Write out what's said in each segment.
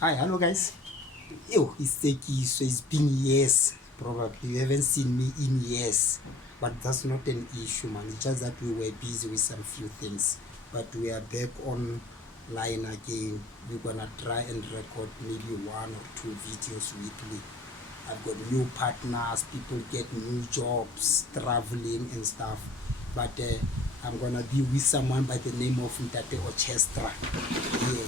Hi, hello guys. Ew, it's been years. Probably you haven't seen me in years, but that's not an issue, man. It's just that we were busy with some few things, but we are back online again. We're gonna try and record maybe 1 or 2 videos weekly. I've got new partners, people get new jobs, traveling and stuff. But I'm gonna be with someone by the name of Mtate Orchestra. Yeah.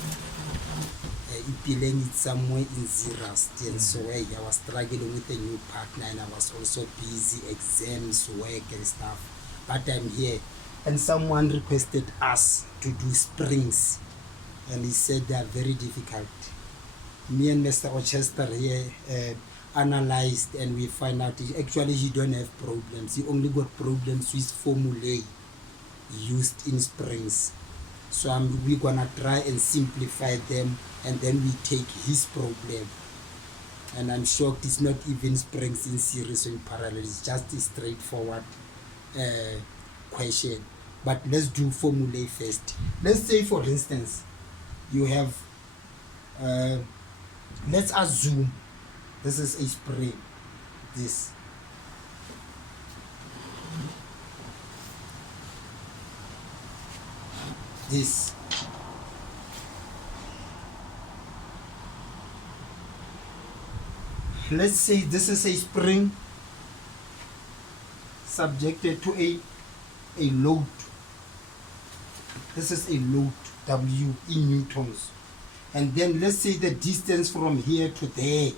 Ipileng, it's somewhere in Zerust, and so I was struggling with a new partner, and I was also busy, exams, work and stuff. But I'm here, and someone requested us to do springs, and he said they are very difficult. Me and Mr. Orchestra here analyzed, and we find out actually he don't have problems. He only got problems with formulae used in springs. So we're gonna try and simplify them, and then we take his problem. And I'm shocked it's not even springs in series or in parallel, it's just a straightforward question. But let's do formulae first. Let's say, for instance, you have let's assume this is a spring. This let's say this is a spring subjected to a load. This is a load W in newtons, and then let's say the distance from here to there,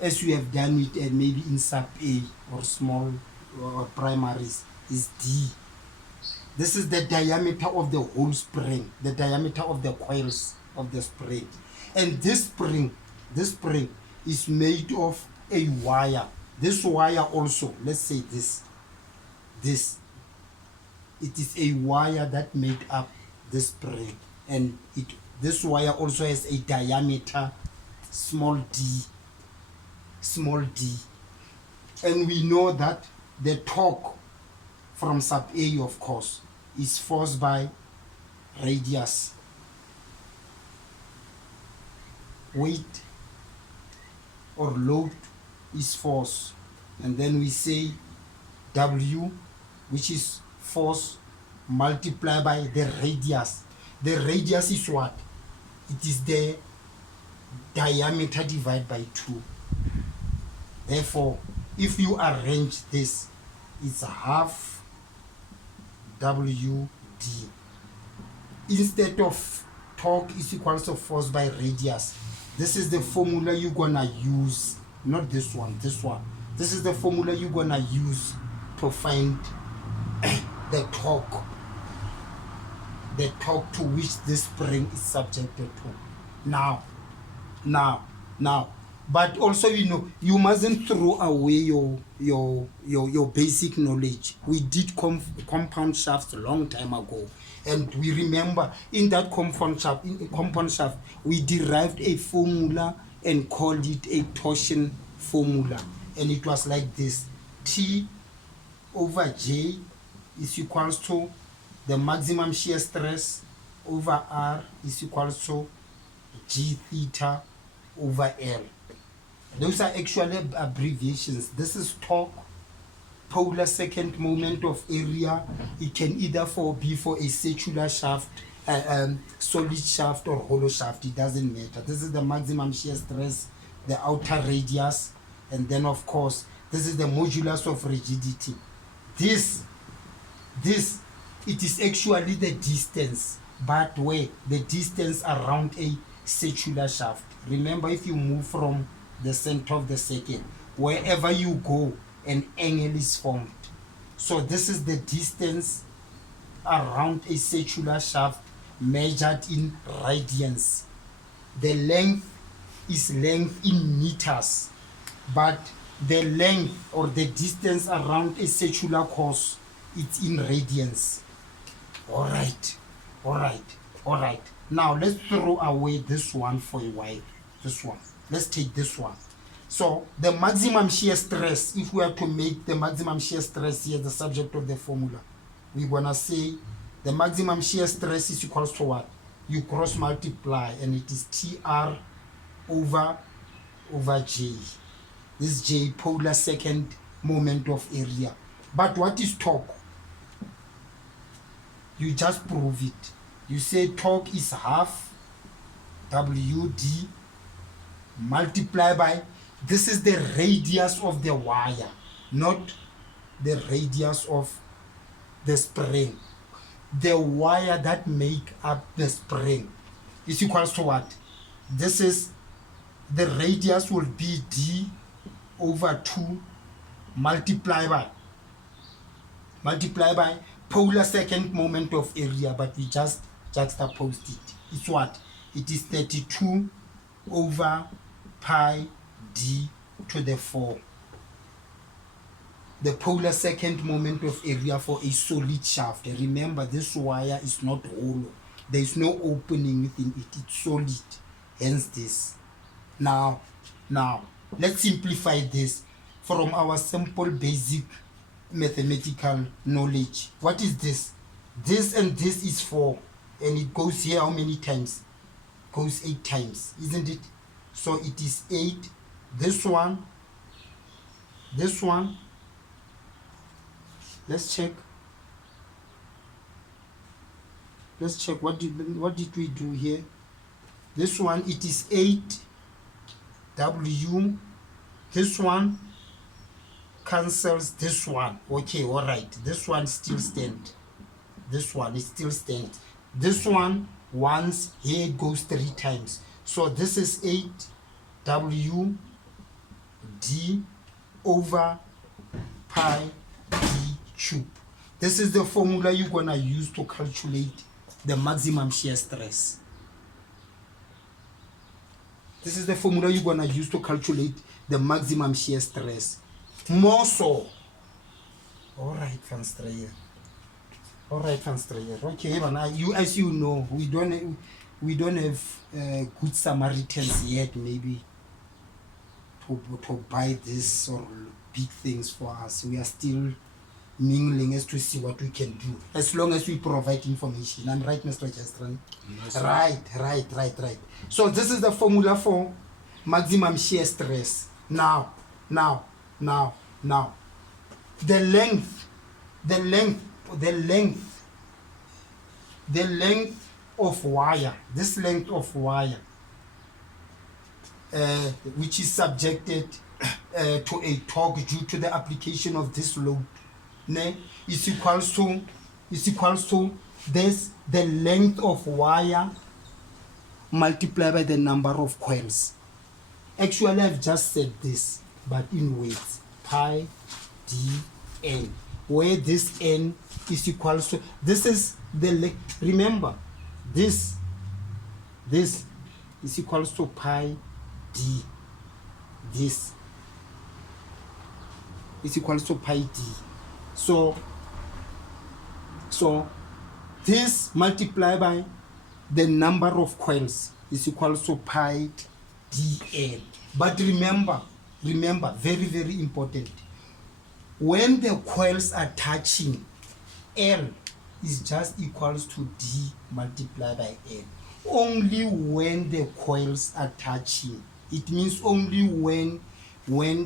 as we have done it, and maybe in sub A or small or primaries, is D. This is the diameter of the whole spring, the diameter of the coils of the spring. And this spring is made of a wire. This wire also, let's say this, it is a wire that made up this spring. And this wire also has a diameter small d. And we know that the torque from sub A, of course, is forced by radius. Weight or load is force. And then we say W, which is force multiplied by the radius. The radius is what? It is the diameter divided by 2. Therefore, if you arrange this, it's half WD. Instead of torque is equals to force by radius, this is the formula you're gonna use, not this one, this is the formula you're gonna use to find the torque to which this spring is subjected to. Now, but also, you know, you mustn't throw away your basic knowledge. We did compound shafts a long time ago, and we remember in that compound shaft we derived a formula and called it a torsion formula, and it was like this: T over J is equals to the maximum shear stress over R is equals to G theta over L. Those are actually abbreviations. This is torque, polar second moment of area. It can either be for a circular shaft, solid shaft, or hollow shaft. It doesn't matter. This is the maximum shear stress, the outer radius, and then of course this is the modulus of rigidity. This it is actually the distance, but where the distance around a circular shaft. Remember, if you move from the center of the circle, wherever you go, an angle is formed. So this is the distance around a circular shaft measured in radians. The length is length in meters, but the length or the distance around a circular course, it's in radians. All right. Now let's throw away this one for a while. This one. Let's take this one. So the maximum shear stress, if we are to make the maximum shear stress here the subject of the formula, we're gonna say the maximum shear stress is equals to what? you cross multiply, and it is TR over J. This J, polar second moment of area. But what is torque? You just prove it. You say torque is half WD multiply by, this is the radius of the wire, not the radius of the spring. The wire that make up the spring is equals to what? This is, the radius will be D over 2 multiply by polar second moment of area, but we just juxtaposed it. It's what? It is 32 over pi d to the 4. The polar second moment of area for a solid shaft. Remember, this wire is not hollow. There is no opening within it. It's solid. Hence this. Now, let's simplify this from our simple basic mathematical knowledge. What is this? This and this is 4, and it goes here how many times? Goes 8 times, isn't it? So it is 8. This one, let's check what did we do here. This one, it is 8 W. This one cancels this one. Okay, all right, this one still stands. This one is still stands. This one, once here, it goes 3 times. So this is 8 W D over pi d cube. This is the formula you're gonna use to calculate the maximum shear stress. This is the formula you're gonna use to calculate the maximum shear stress. More so. All right, Van Strayer. Okay, but you, as you know, we don't have good Samaritans yet, maybe to buy this or big things for us. We are still mingling as to see what we can do, as long as we provide information. I'm right, Mr. Chestran? Yes, Right. So this is the formula for maximum shear stress. Now, the length of wire, this length of wire, which is subjected to a torque due to the application of this load, is equals to this, the length of wire multiplied by the number of coils. Actually, I've just said this, but in weights, pi d n, where this n is equals to, this is the length. Remember, this is equals to pi d. This is equals to pi d. So this multiplied by the number of coils is equals to pi dn. But remember, very, very important, when the coils are touching, L is just equals to D multiplied by N. Only when the coils are touching. It means only when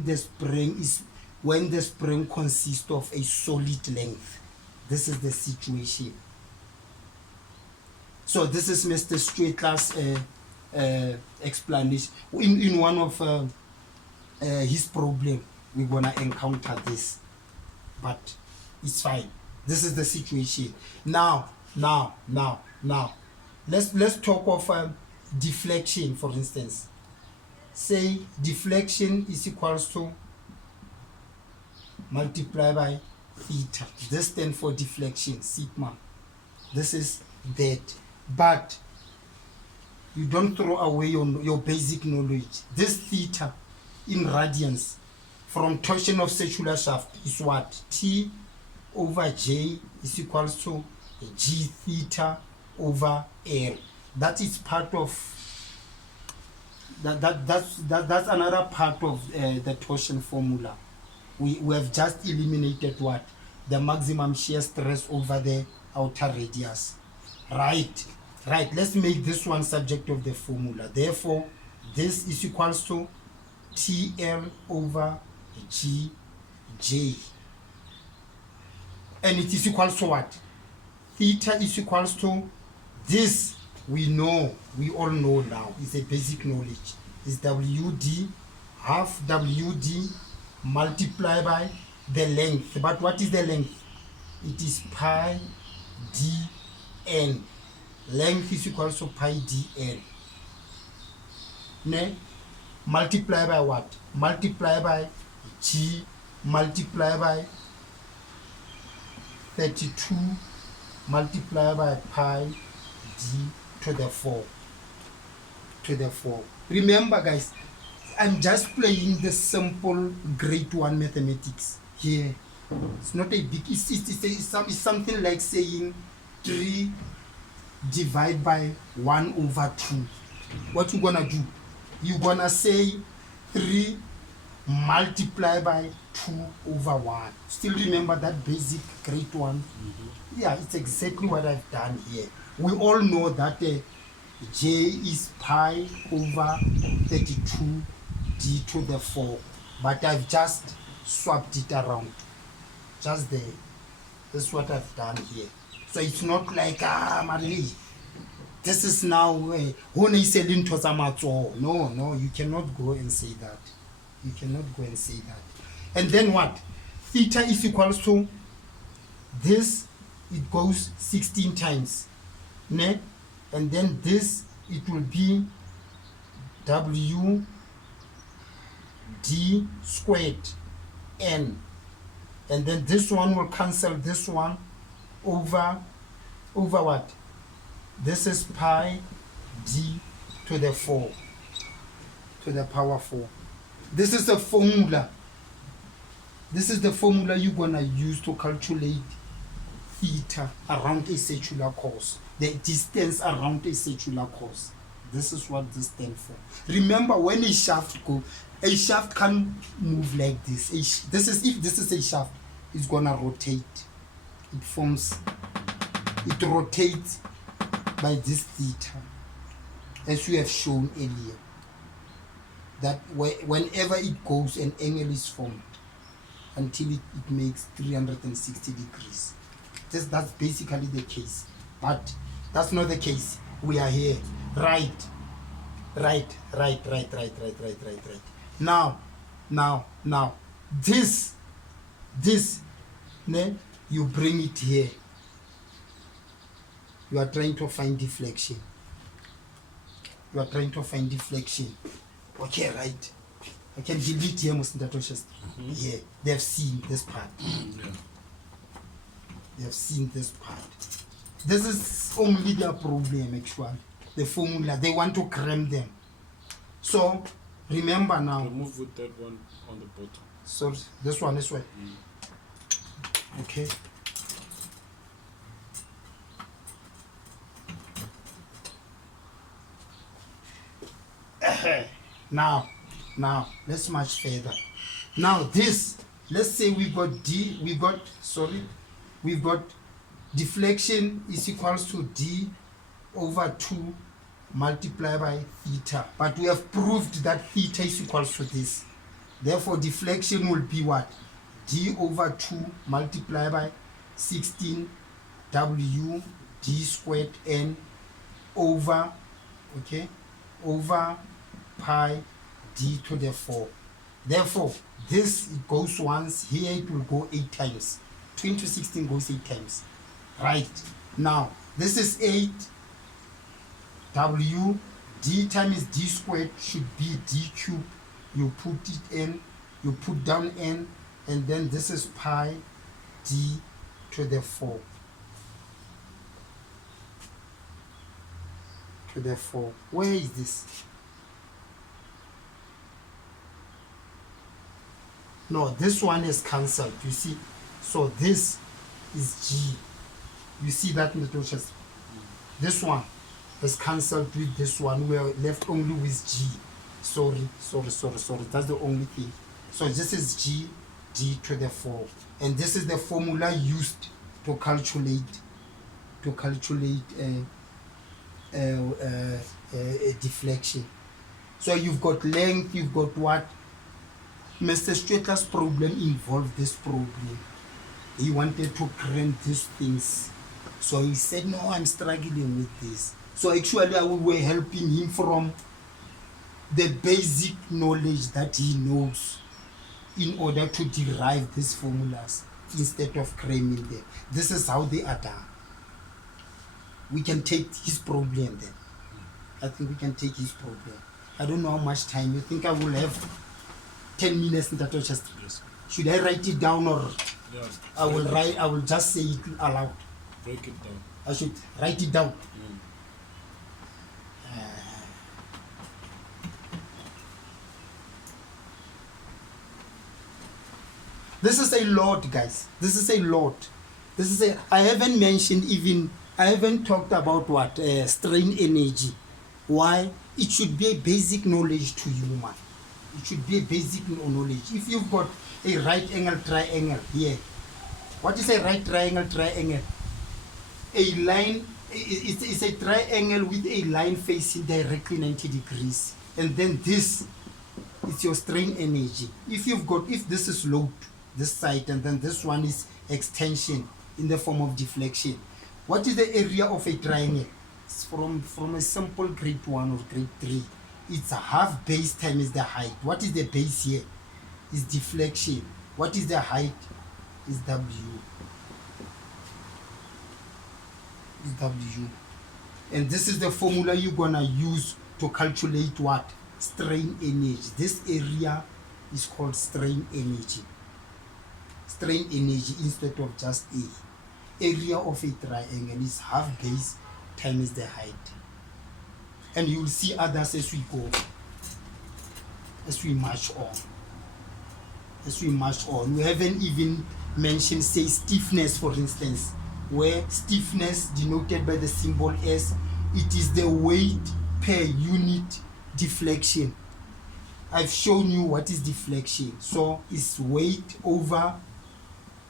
the spring consists of a solid length. This is the situation. So this is Mr. Straitler's explanation. In one of his problem, we're gonna encounter this, but it's fine. This is the situation. Now, let's talk of deflection, for instance. Say deflection is equals to multiply by theta. This stands for deflection, sigma. This is that. But you don't throw away your basic knowledge. This theta in radians from torsion of circular shaft is what? T over J is equals to G theta over L. That is part of that's another part of the torsion formula. We have just eliminated what? The maximum shear stress over the outer radius. Right. Right, let's make this one subject of the formula. Therefore, this is equals to TL over GJ. And it is equals to what? Theta is equals to this. We know, we all know now, it's a basic knowledge. It's WD, half WD multiplied by the length. But what is the length? It is pi dn. Length is equals to pi dn. Ne? Multiply by what? Multiply by G multiply by 32 multiply by pi d to the 4. To the 4. Remember, guys, I'm just playing the simple grade 1 mathematics here. It's not a big, it's something like saying 3 divide by 1 over 2. What you gonna do? You gonna say 3 multiply by 2 over 1. Still remember that basic grade 1? Mm-hmm. Yeah, it's exactly what I've done here. We all know that J is pi over 32 d to the 4, but I've just swapped it around. Just there. That's what I've done here. So it's not like, Marie, this is now, no, you cannot go and say that. You cannot go and say that. And then what? Theta is equals to this, it goes 16 times. Ne? And then this, it will be W D squared N. And then this one will cancel this one over what? This is pi d to the 4, to the power 4. This is a formula. This is the formula you're going to use to calculate theta around a circular course, the distance around a circular course. This is what this stands for. Remember, when a shaft goes, a shaft can't move like this. If this is a shaft, it's going to rotate. It rotates by this theta, as we have shown earlier. That whenever it goes, an angle is formed until it makes 360 degrees. That's basically the case. But that's not the case. We are here. Right. Now, this, ne, you bring it here. You are trying to find deflection. Okay, right. I can delete here, yeah, they've seen this part. Yeah. They've seen this part. This is only their problem, actually. The formula, they want to cram them. So, remember now. Remove with that one on the bottom. So, this one. Okay. Now, let's march further. Now this, let's say we've got deflection is equals to d over 2 multiplied by theta. But we have proved that theta is equals to this. Therefore, deflection will be what? D over 2 multiplied by 16 W d squared n over, okay, over pi d to the 4. Therefore, this, it goes once, here it will go 8 times. 2 into 16 goes 8 times. Right. Now, this is 8 W, d times d squared should be d cubed. You put it in, you put down n, and then this is pi d to the 4. To the 4. Where is this? No, this one is cancelled, you see. So this is G. You see that in the torches? This one is cancelled with this one. We are left only with G. Sorry. That's the only thing. So this is G, D to the 4. And this is the formula used to calculate deflection. So you've got length, you've got what? Mr. Stretler's problem involved this problem. He wanted to grant these things. So he said, no, I'm struggling with this. So actually we were helping him from the basic knowledge that he knows in order to derive these formulas instead of cramming them. This is how they are done. We can take his problem then. I think we can take his problem. I don't know how much time. You think I will have 10 minutes in that just? Yes. Should I write it down or Yeah. I will just say it aloud? Break it down. I should write it down. This is a lot, guys. This is a lot. I haven't talked about what? Strain energy. Why? It should be a basic knowledge to you, man. It should be a basic knowledge. If you've got a right angle triangle here, what is a right triangle? A line, it's a triangle with a line facing directly 90 degrees. And then this is your strain energy. If this is load, this side, and then this one is extension in the form of deflection. What is the area of a triangle? It's from a simple grade 1 or grade 3. It's a half base times the height. What is the base here? Is deflection. What is the height? Is W. Is W. And this is the formula you're gonna use to calculate what? Strain energy. This area is called strain energy. Strain energy instead of just A. Area of a triangle is half base times the height. And you will see others as we go, as we march on. We haven't even mentioned, say, stiffness, for instance, where stiffness denoted by the symbol S, it is the weight per unit deflection. I've shown you what is deflection. So it's weight over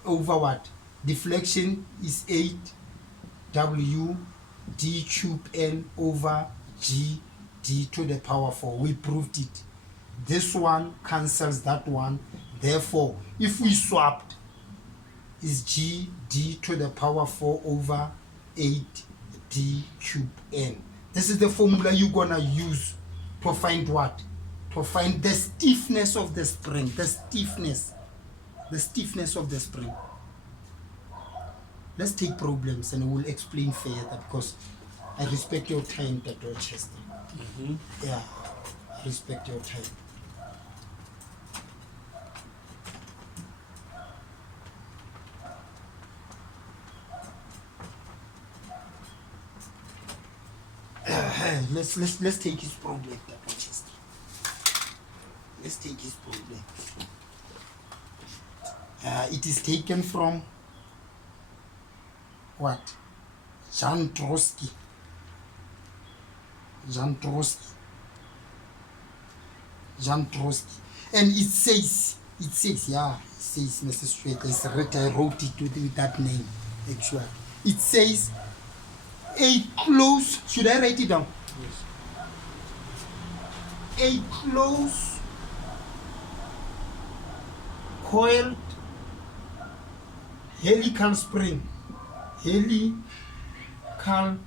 what? Deflection is 8 W d cube N over G d to the power 4. We proved it. This one cancels that one. Therefore, if we swapped, is G d to the power 4 over 8 d cube N. This is the formula you're gonna use to find what? To find the stiffness of the spring. The stiffness of the spring. Let's take problems and we'll explain further, because I respect your time, Dr. Chester. Yeah, I respect your time. Let's take his problem, Dr. Chester. Let's take his problem. It is taken from what? Jan Trotsky. And it says, Mr. Strait, I wrote it with that name, actually. It says, a close, should I write it down? Yes. A close coiled helical spring. Helical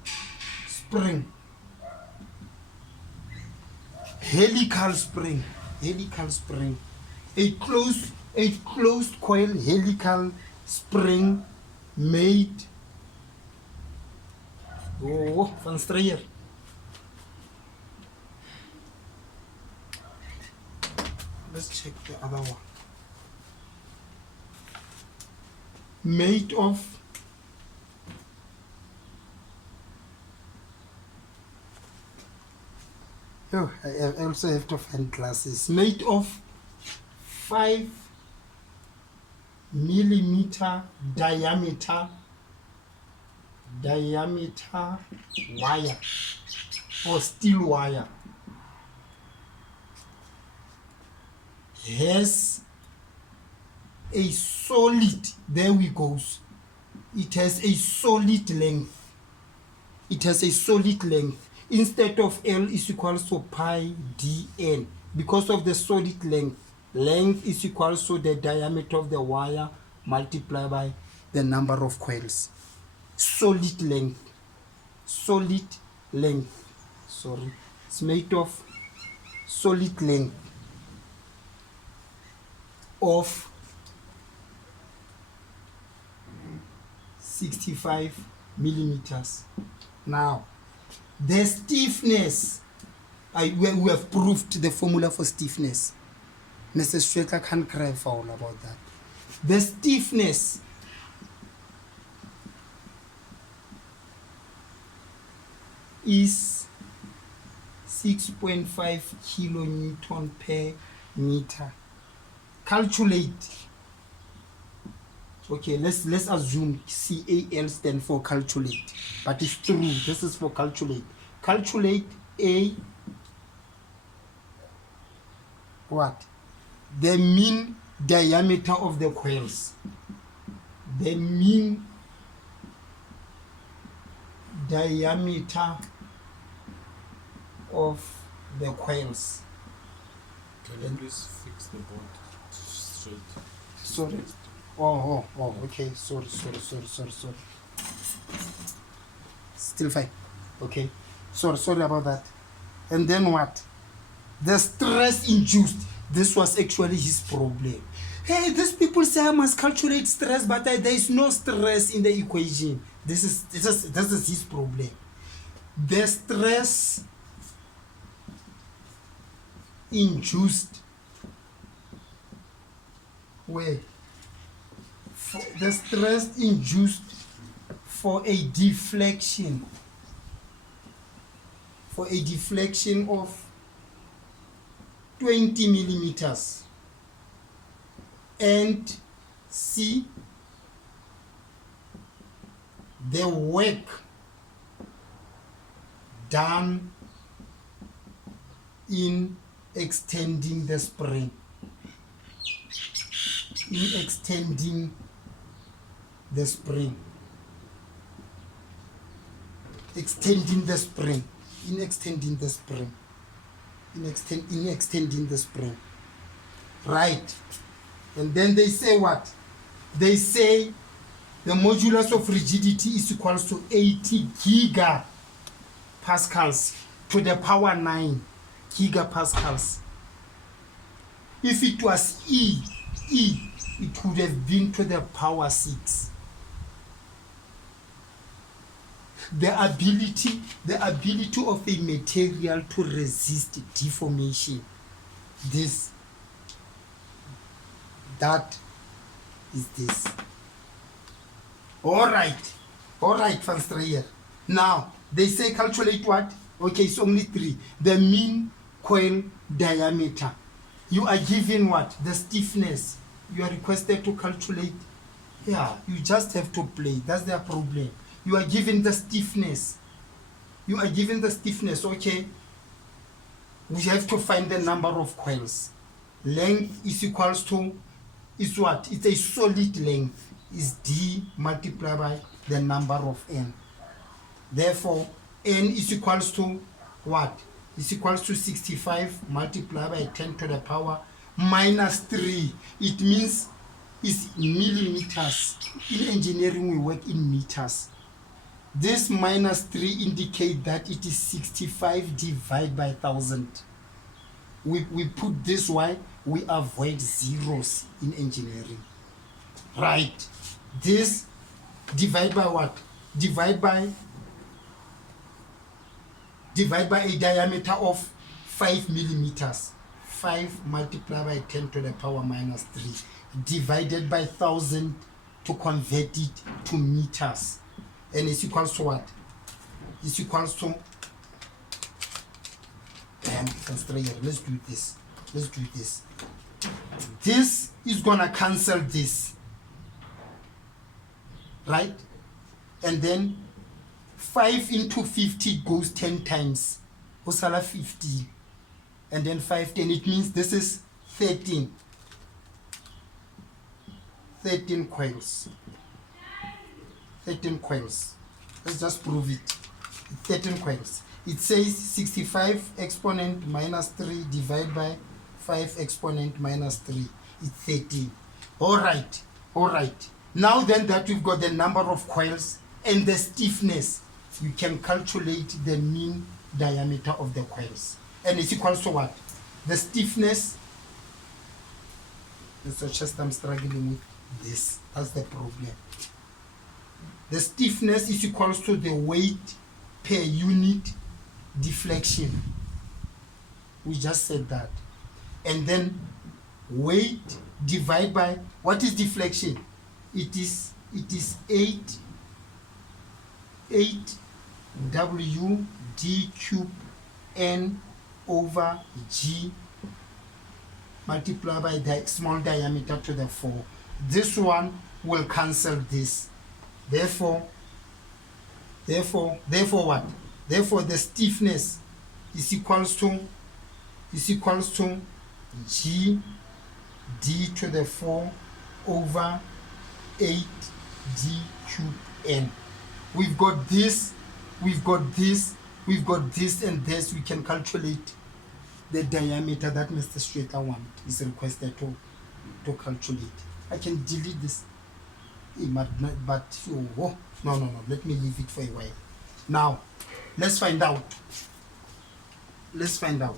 spring. A closed coil helical spring made van Streyer. Let's check the other one. Made of I also have to find glasses. Made of 5 millimeter diameter wire or steel wire. Has a solid, there we goes. It has a solid length. instead of L is equals to pi dn, because of the solid length. Length is equals to the diameter of the wire multiplied by the number of coils. Solid length, sorry, it's made of solid length of 65 millimeters. Now the stiffness, we have proved the formula for stiffness. Mr. Schweitzer can't cry foul about that. The stiffness is 6.5 kilonewton per meter. Calculate. Okay, let's assume CAL stand for calculate, but it's true. This is for calculate. Calculate A, what? The mean diameter of the coils. The mean diameter of the coils. Can you please fix the board straight? Sorry. Oh, okay. Sorry. Still fine. Okay. Sorry about that. And then what? The stress induced. This was actually his problem. Hey, these people say I must calculate stress, but there is no stress in the equation. This is his problem. The stress induced the stress induced for a deflection of 20 millimeters, and C, the work done in extending the spring. In extending the spring. Right. And then they say what? They say the modulus of rigidity is equals to 80 gigapascals to the power 9 gigapascals. If it was E, it would have been to the power 6. The ability of a material to resist deformation, that is this. All right, Van Strayer. Now they say calculate what? Okay, it's only 3. The mean coil diameter. You are given what? The stiffness. You are requested to calculate. Yeah, you just have to play. That's their problem. You are given the stiffness. Okay. We have to find the number of coils. Length is equals to, is what? It's a solid length. Is D multiplied by the number of N. Therefore, N is equals to what? Is equals to 65 multiplied by 10 to the power minus 3. It means it's millimeters. In engineering, we work in meters. This minus 3 indicate that it is 65 divided by 1000. We put this why we avoid zeros in engineering. Right. This divide by what? Divide by a diameter of 5 millimeters. 5 multiplied by 10 to the power minus 3 divided by 1000 to convert it to meters. And it's equals to what? It's equals to, let's do this. This is gonna cancel this, right? And then 5 into 50 goes 10 times. Osala 50. And then 5, 10. It means this is 13. 13 coils. 13 coils. Let's just prove it. 13 coils. It says 65 exponent minus 3 divided by 5 exponent minus 3. It's 13. All right. All right. Now then that we've got the number of coils and the stiffness, you can calculate the mean diameter of the coils. And it's equal to what? The stiffness. So just I'm struggling with this. That's the problem. The stiffness is equal to the weight per unit deflection. We just said that. And then weight divided by, what is deflection? It is 8 W d cube n over g multiplied by the small diameter to the 4. This one will cancel this. Therefore what? Therefore the stiffness is equals to g d to the 4 over 8 d cube n. We've got this, we've got this, we've got this and this. We can calculate the diameter that Mr. Strater is requested to calculate. I can delete this, but oh, no, let me leave it for a while. Now let's find out.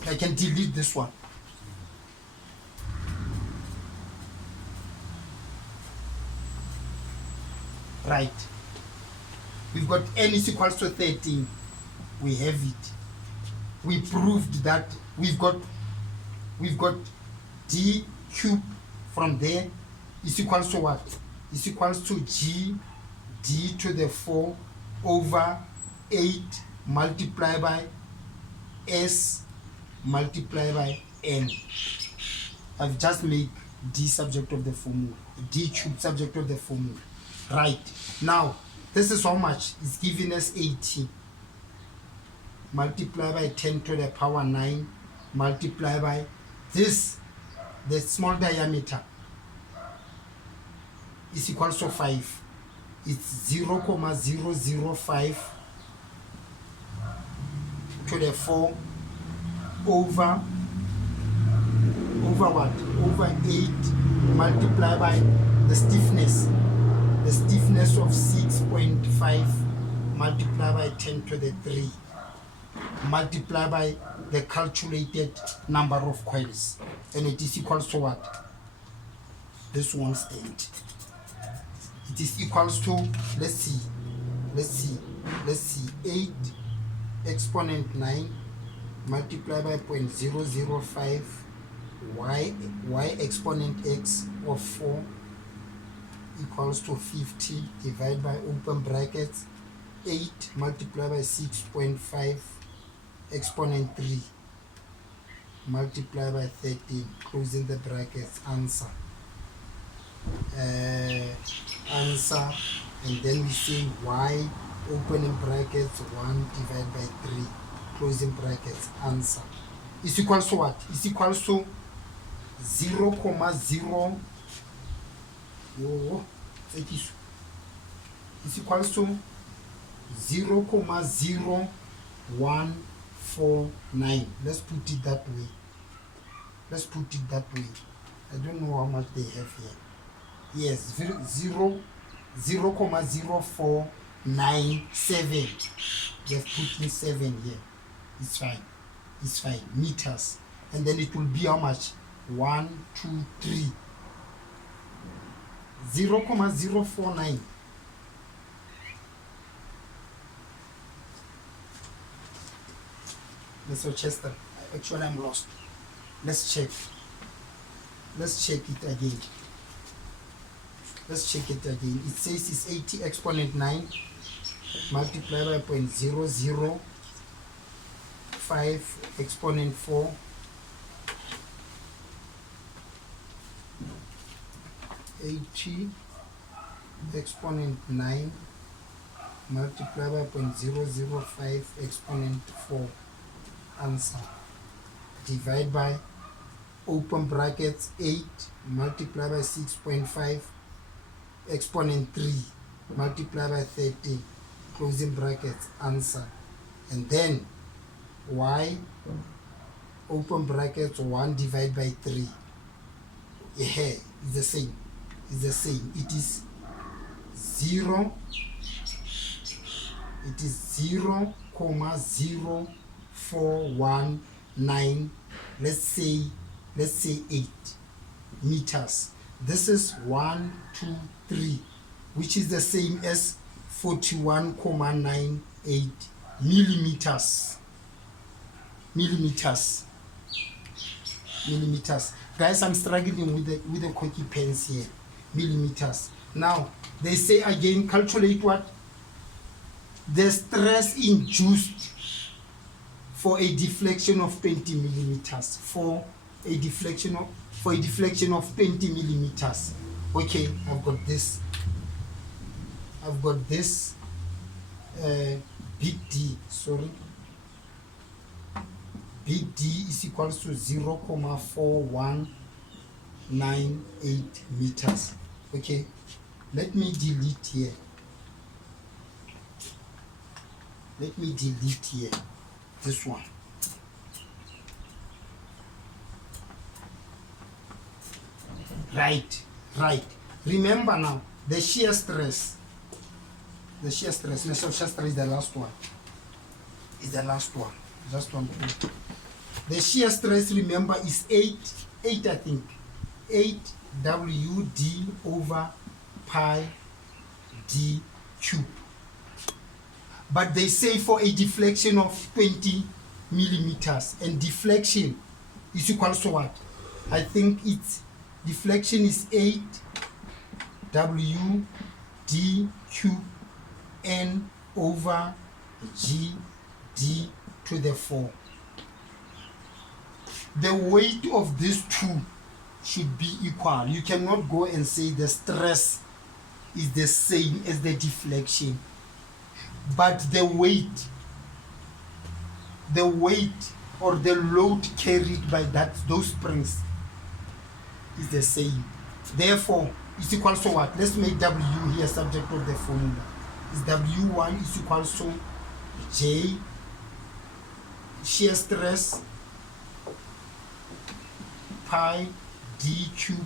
I can delete this one. Right, we've got n is equals to 13. We have it. We proved that we've got d cube from there is equals to what? Is equals to g d to the 4 over 8 multiplied by s multiplied by n. I've just made d subject of the formula, d cube subject of the formula. Right, now this is how much is giving us 80 multiplied by 10 to the power 9 multiplied by this, the small diameter is equal to 5. It's 0,005 to the 4 over what? Over 8 multiplied by the stiffness of 6.5 multiplied by 10 to the 3 multiplied by the calculated number of coils, and it is equal to what? This one stand. It is equals to, let's see 8 exponent 9 multiplied by 0.005 y exponent x of 4 equals to 50 divided by open brackets 8 multiplied by 6.5 exponent 3 multiplied by 13 closing the brackets. Answer, and then we say y opening brackets 1 divided by 3 closing brackets. Answer is equals to what? Is equals to 0,0 is equals to 0,0149. Let's put it that way. I don't know how much they have here. Yes, 0,0497. They've put in 7 here. It's fine. Meters. And then it will be how much? 1, 2, 3. 0,049. Mr. Chester, actually I'm lost. Let's check it again. It says it's 80 exponent 9 multiplied by 0.005 exponent 4 80 exponent 9 multiplied by 0.005 exponent 4. Answer, divide by open brackets 8 multiplied by 6.5 exponent 3 multiplied by 13 closing brackets. Answer, and then y open brackets 1 divided by 3. Yeah, it's the same. It's the same. It is 0. It is 0, 0,0419. Let's say 8 meters. This is 1, 2, 3, which is the same as 41,98 millimeters. Millimeters. Guys, I'm struggling with the quirky pens here. Millimeters. Now they say again, calculate what? The stress induced for a deflection of 20 millimeters. For a deflection of 20 millimeters. Okay, I've got this. Big D, sorry. Big D is equals to 0,4198 meters. Okay, let me delete here. This one. Right. Remember now, the shear stress. No, shear stress is the last one. Just one. The shear stress, remember, is 8 I think. 8 WD over pi d cube. But they say for a deflection of 20 millimeters, and deflection is equal to what? I think it's deflection is 8 W d cube n over g d to the 4. The weight of these two should be equal. You cannot go and say the stress is the same as the deflection, but the weight or the load carried by those springs is the same. Therefore, it's equal to what? Let's make W here subject of the formula. Is W1 is equal to J shear stress pi d cube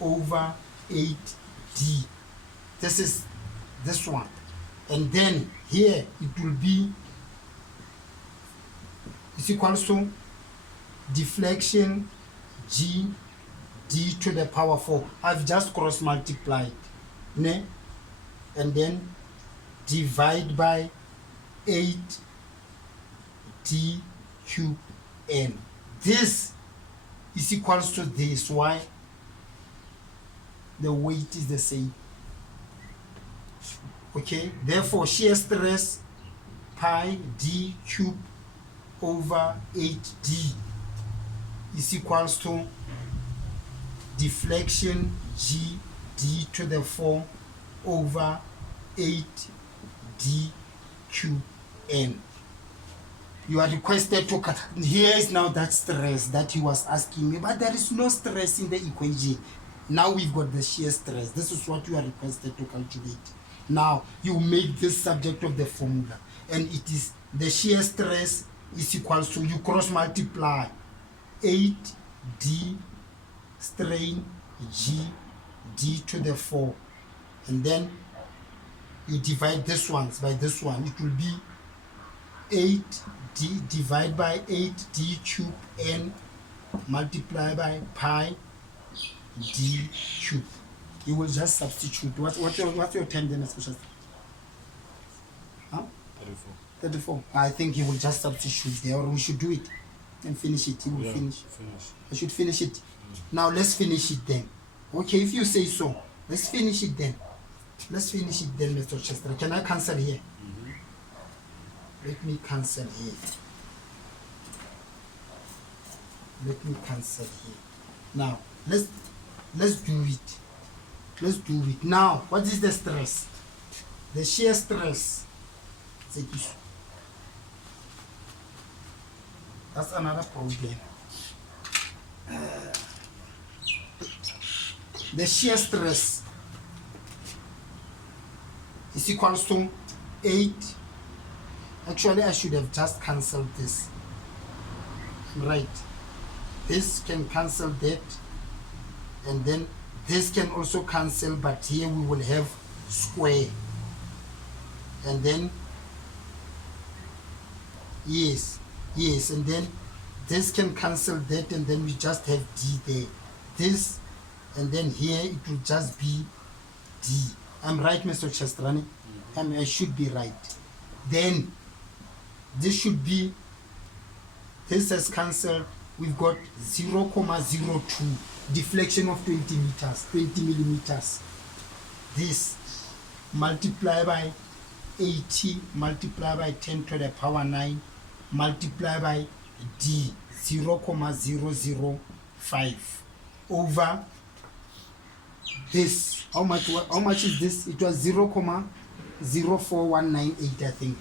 over 8d. This is this one. And then here it will be is equal to deflection g d to the power 4. I've just cross multiplied, ne? And then divide by 8 d cube n. This is equals to this. Why? The weight is the same. Okay, therefore shear stress pi d cube over 8d is equals to deflection g d to the 4 over 8d cube n. You are requested to cut. Here is now that stress that he was asking me, but there is no stress in the equation. Now we've got the shear stress. This is what you are requested to calculate. Now you make this subject of the formula, and it is the shear stress is equal to, you cross multiply 8d strain g d to the 4, and then you divide this one by this one. It will be 8d divided by 8d cube n multiplied by pi d cube. You will just substitute. What's your time then, especially? Huh? 34. I think he will just substitute there, or we should do it and finish it. He will finish. I should finish it. Now let's finish it then. Okay, if you say so, let's finish it then. Mr. Chester. Can I cancel here? Let me cancel here. Now let's do it. Now, what is the stress? The shear stress. That's another problem. The shear stress is equals to 8 Actually, I should have just cancelled this. Right. This can cancel that. And then this can also cancel, but here we will have square. And then, yes, and then this can cancel that, and then we just have D there. This, and then here it will just be D. I'm right, Mr. Chestrani? I should be right. Then this should be, this has cancelled. We've got 0.02 deflection of 20 meters, 20 millimeters. This multiply by 80 multiply by 10 to the power 9 multiply by D 0.005 over this. How much is this? It was 0.04198, I think.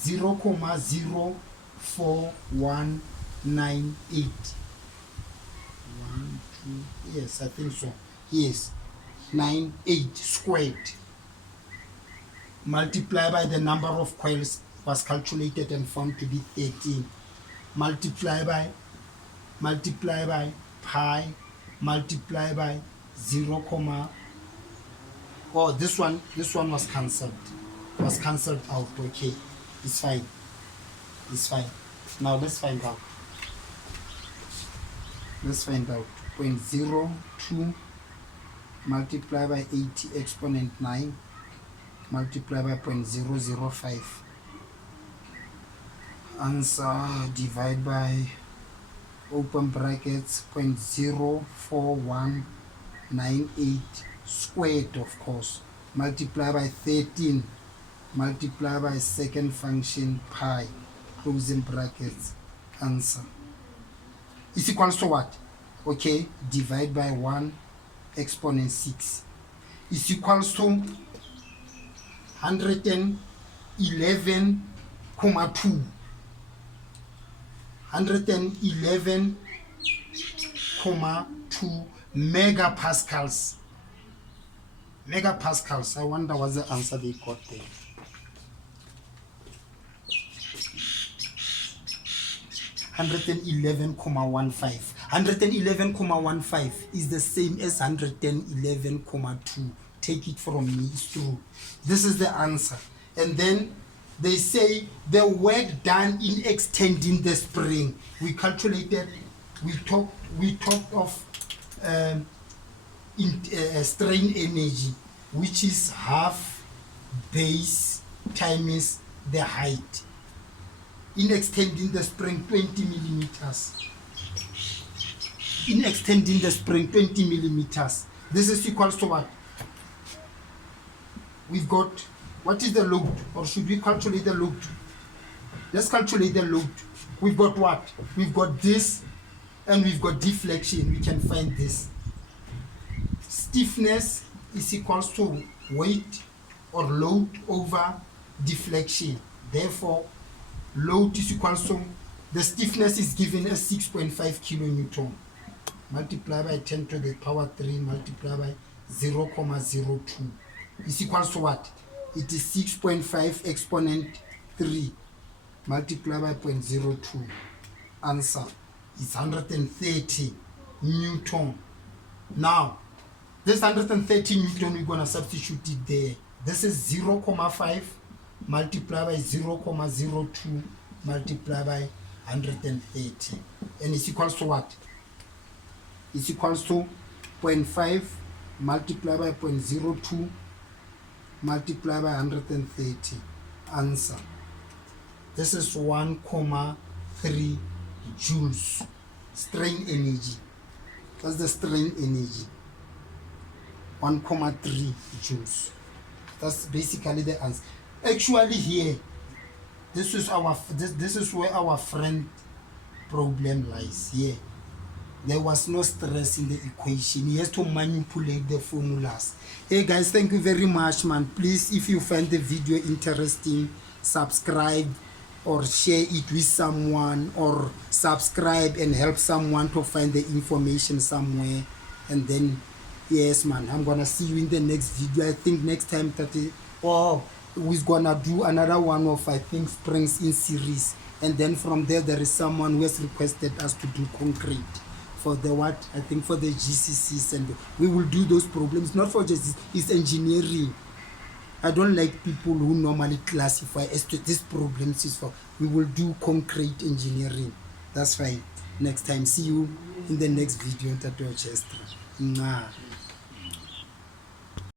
0.04198. 1, 2, yes, I think so. Yes, 98 squared. Multiply by the number of coils was calculated and found to be 13. Multiply by pi, multiply by 0, oh, this one was cancelled. Was cancelled out. Okay, it's fine. Now let's find out. 0.02 multiply by 80 exponent 9 multiply by 0.005. Answer divide by open brackets 0.04198 squared, of course, multiply by 13 multiply by second function pi closing brackets. Answer is equals to what? Okay, divide by 1 exponent 6 is equals to 111.2 111.2 megapascals. I wonder what's the answer they got there. 111.15. 111.15 is the same as 111.2. Take it from me, it's true. This is the answer. And then they say the work done in extending the spring. We calculated, we talked of strain energy, which is half base times the height. In extending the spring 20 millimeters. In extending the spring 20 millimeters. This is equals to what? We've got, what is the load? Or should we calculate the load? Let's calculate the load. We've got what? We've got this and we've got deflection. We can find this. Stiffness is equals to weight or load over deflection. Therefore, load is equals to, the stiffness is given as 6.5 kilonewton. Multiply by 10 to the power 3 multiply by 0.02 is equals to what? It is 6.5 exponent 3 multiply by 0.02. Answer is 130 Newton. Now, this 130 Newton, we're going to substitute it there. This is 0.5 multiply by 0.02 multiply by 130. And it's equals to what? It's equals to 0.5 multiply by 0.02 multiply by 130. Answer. This is 1.3 joules. Strain energy. That's the strain energy. 1.3 joules. That's basically the answer. Actually here, this is where our friend problem lies. Here, there was no stress in the equation. He has to manipulate the formulas. Hey guys, thank you very much, man. Please, if you find the video interesting, subscribe or share it with someone, or subscribe and help someone to find the information somewhere. And then, yes man, I'm gonna see you in the next video. I think next time 30. Oh, who's gonna do another one of, I think, springs in series, and then from there is someone who has requested us to do concrete for the what, I think for the GCCs, and we will do those problems, not for just it's engineering. I don't like people who normally classify as to this problems is for, we will do concrete engineering. That's right. Next time, see you in the next video. Tato Chester.